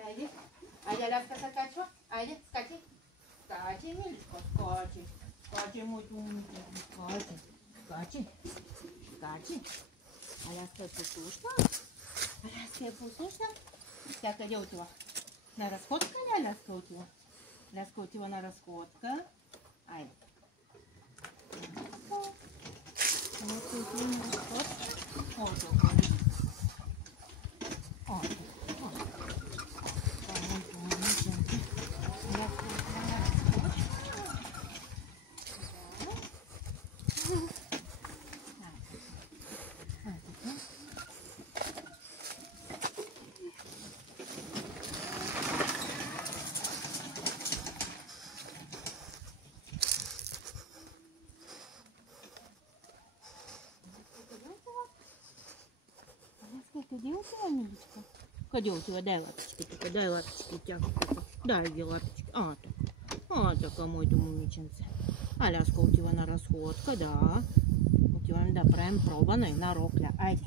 Айде. Айде, Аляска, скачи. Айде, скачи. Скачи, Милечко, скачи. Скачи, мой умник. Скачи. Скачи. Скачи. Аляска послушна? Аляска е послушна? Тя къде отива? На разходка ли Аляска отива? Аляска отива на разходка. Айде. Аляска отива на разходка. Къде отива, Миличка? Къде отива? Дай лапички тук, дай лапички тя. Дай ги лапички. Така, моето момиченце. Аляска отива на разходка, да. Отиваме да правим проба на една рокля. Айде.